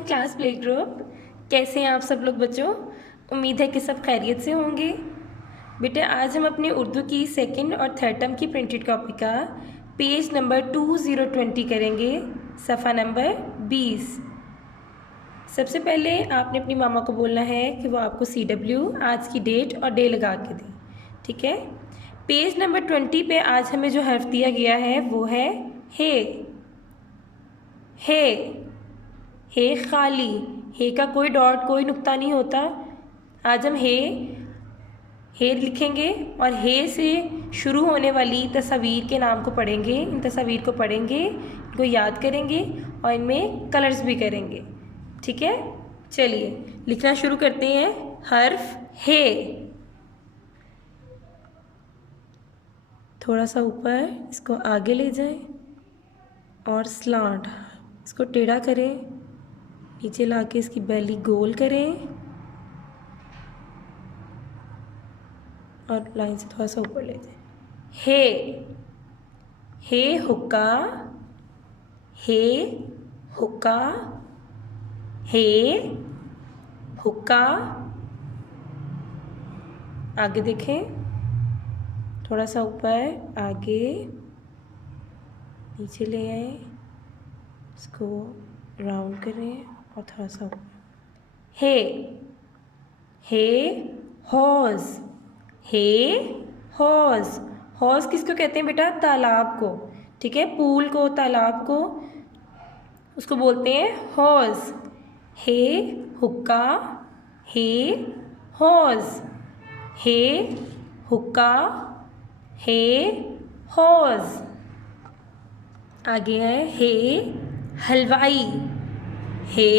अस्सलाम class play group. कैसे हैं आप सब लोग बच्चों? उम्मीद है कि सब खैरियत से होंगे। बेटे आज हम अपनी उर्दू की सेकंड और थर्ड टर्म की प्रिंटेड कॉपी का पेज नंबर 2020 करेंगे, सफ़ा नंबर 20। सबसे पहले आपने अपनी मामा को बोलना है कि वो आपको CW आज की डेट और डे लगा के दें, ठीक है। पेज नंबर 20 पे आज हमें जो हर्फ दिया गया है वो है हे। हे खाली, हे का कोई डॉट कोई नुक्ता नहीं होता। आज हम हे लिखेंगे और हे से शुरू होने वाली तस्वीर के नाम को पढ़ेंगे। इन तस्वीर को पढ़ेंगे, इनको याद करेंगे और इनमें कलर्स भी करेंगे, ठीक है। चलिए लिखना शुरू करते हैं। हर्फ हे, थोड़ा सा ऊपर इसको आगे ले जाएं और स्लांट, इसको टेढ़ा करें, नीचे लाके इसकी बेली गोल करें और लाइन से थोड़ा सा ऊपर ले जाएं। हे हुक्का, हे हुक्का, हे हुक्का। आगे देखें, थोड़ा सा ऊपर आगे नीचे ले आए, इसको राउंड करें और थोड़ा सा ऊपर। हे हौज, हे हौज। हौज किसको कहते हैं बेटा? तालाब को, ठीक है। पूल को, तालाब को, उसको बोलते हैं हौज। हे हुक्का, हे हौज, हे हुक्का, हे हौज। आगे है हे हलवाई, हे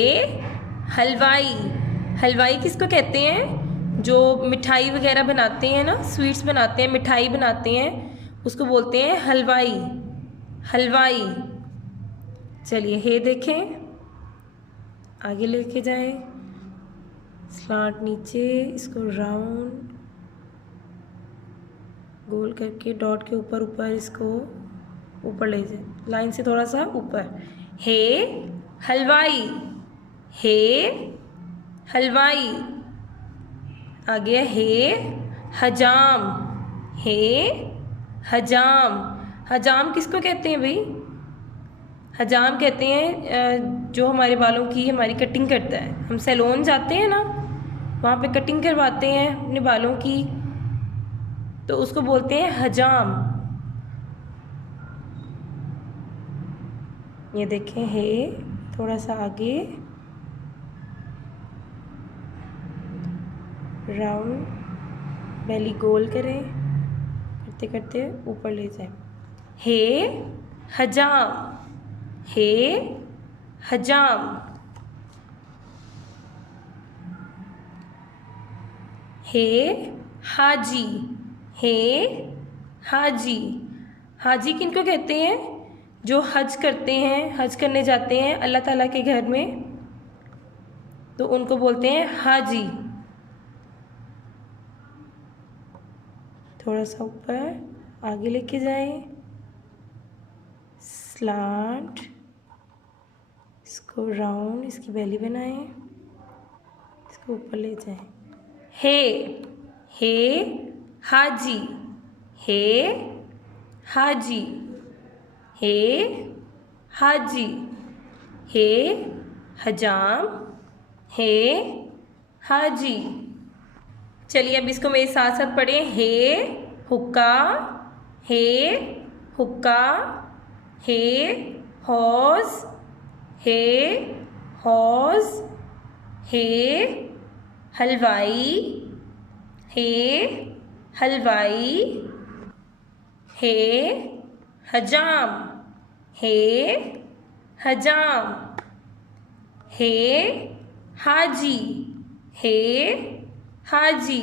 हलवाई। हलवाई किसको कहते हैं? जो मिठाई वगैरह बनाते हैं ना, स्वीट्स बनाते हैं, मिठाई बनाते हैं, उसको बोलते हैं हलवाई, हलवाई। चलिए हे देखें, आगे लेके जाएं, स्लांट नीचे, इसको राउंड गोल करके डॉट के ऊपर ऊपर इसको ऊपर ले जाए, लाइन से थोड़ा सा ऊपर। हे हलवाई, हे हलवाई। आगे हे हजाम, हे हजाम। हजाम किसको कहते हैं भाई? हजाम कहते हैं जो हमारे बालों की हमारी कटिंग करता है। हम सैलून जाते हैं ना, वहाँ पे कटिंग करवाते हैं अपने बालों की, तो उसको बोलते हैं हजाम। ये देखें हे, थोड़ा सा आगे राउंड बेली गोल करें, करते करते ऊपर ले जाएं। हे हजाम, हे हजाम। हे हाजी, हे हाजी। हाजी किनको कहते हैं? जो हज करते हैं, हज करने जाते हैं अल्लाह ताला के घर में, तो उनको बोलते हैं हाजी। थोड़ा सा ऊपर आगे लेके जाएं, स्लांट, इसको राउंड, इसकी बेली बनाएं, इसको ऊपर ले जाएं। हे हाजी, हे हाजी, हे हाजी। हे हजाम, हे हाजी। चलिए अब इसको मेरे साथ साथ पढ़ें। हे हुक्का, हे हुक्का, हे हौज, हे हौज, हे हलवाई, हे हलवाई, हे हजाम, हे हजाम, हे हाजी, हे हाजी।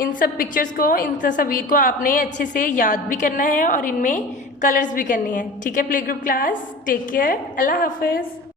इन सब पिक्चर्स को, इन तस्वीर को आपने अच्छे से याद भी करना है और इनमें कलर्स भी करने हैं, ठीक है। Play group class, take care, अल्लाह हाफिज़।